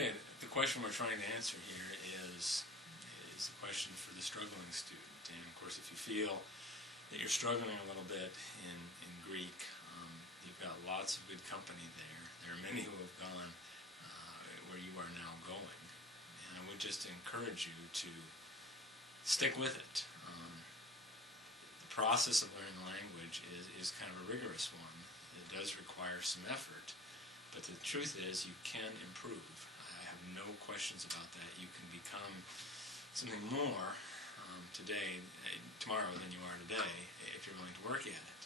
Okay, the question we're trying to answer here is the question for the struggling student. And of course, if you feel that you're struggling a little bit in Greek, you've got lots of good company there. There are many who have gone where you are now going. And I would just encourage you to stick with it. The process of learning the language is kind of a rigorous one. It does require some effort. But the truth is, you can improve. I have no questions about that. You can become something more tomorrow than you are today, if you're willing to work at it.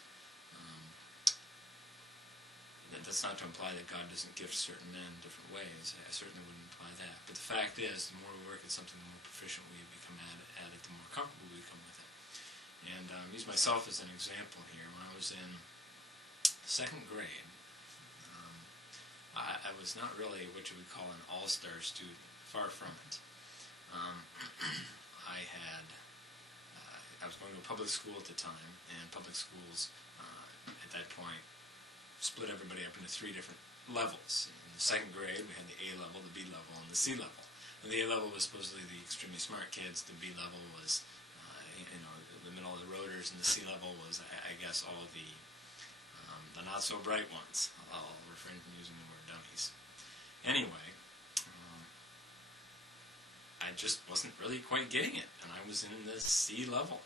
That's not to imply that God doesn't gift certain men different ways. I certainly wouldn't imply that. But the fact is, the more we work at something, the more proficient we become at it, the more comfortable we become with it. And use myself as an example here. When I was in second grade, I was not really what you would call an all-star student, far from it. I was going to a public school at the time, and public schools at that point split everybody up into three different levels. In the second grade, we had the A level, the B level, and the C level. And the A level was supposedly the extremely smart kids. The B level was, the middle of the roaders, and the C level was, I guess, all the not so bright ones. I'll refrain from using the word dummies. Anyway, I just wasn't really quite getting it, and I was in the C level.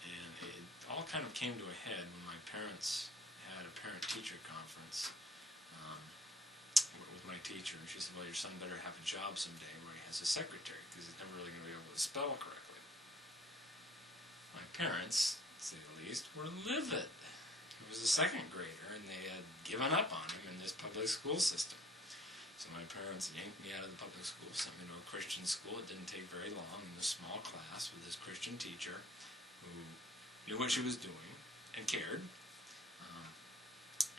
And it all kind of came to a head when my parents had a parent-teacher conference with my teacher. And she said, well, your son better have a job someday where he has a secretary, because he's never really going to be able to spell correctly. My parents, to say the least, were livid. He was a second grader, and they had given up on him in this public school system. So my parents yanked me out of the public school, sent me to a Christian school. It didn't take very long in this small class with this Christian teacher who knew what she was doing and cared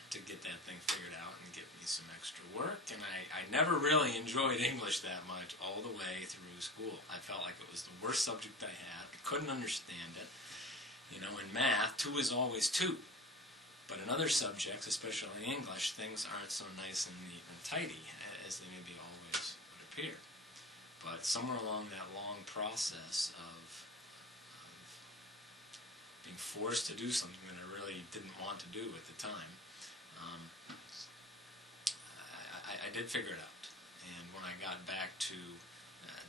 to get that thing figured out and get me some extra work. And I never really enjoyed English that much all the way through school. I felt like it was the worst subject I had. I couldn't understand it. In math, 2 is always 2. But in other subjects, especially English, things aren't so nice and neat and tidy as they maybe always would appear. But somewhere along that long process of being forced to do something that I really didn't want to do at the time, I did figure it out. And when I got back to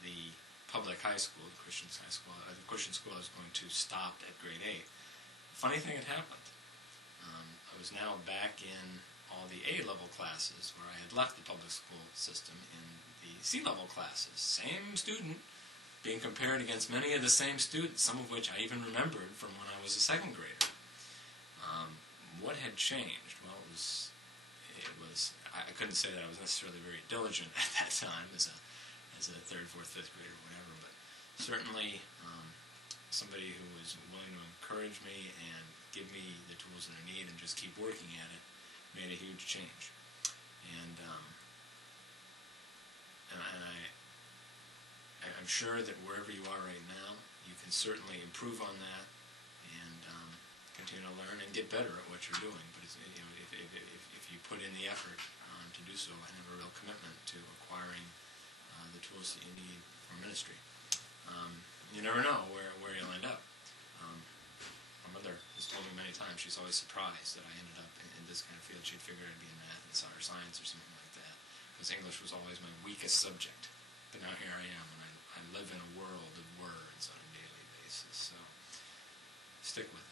the public high school, the Christian school I was going to, stopped at grade 8. Funny thing had happened. I was now back in all the A-level classes where I had left the public school system in the C-level classes. Same student being compared against many of the same students, some of which I even remembered from when I was a second grader. What had changed? Well, I couldn't say that I was necessarily very diligent at that time as a 3rd, 4th, 5th grader or whatever, but certainly somebody who was willing to encourage me and give me the tools that I need and just keep working at it made a huge change. And I'm sure that wherever you are right now, you can certainly improve on that and continue to learn and get better at what you're doing. But if you put in the effort to do so and have a real commitment to acquiring the tools that you need for ministry, you never know where you'll end up. My mother has told me many times she's always surprised that I ended up in this kind of field. She'd figured I'd be in math or science or something like that, because English was always my weakest subject. But now here I am, and I live in a world of words on a daily basis. So stick with it.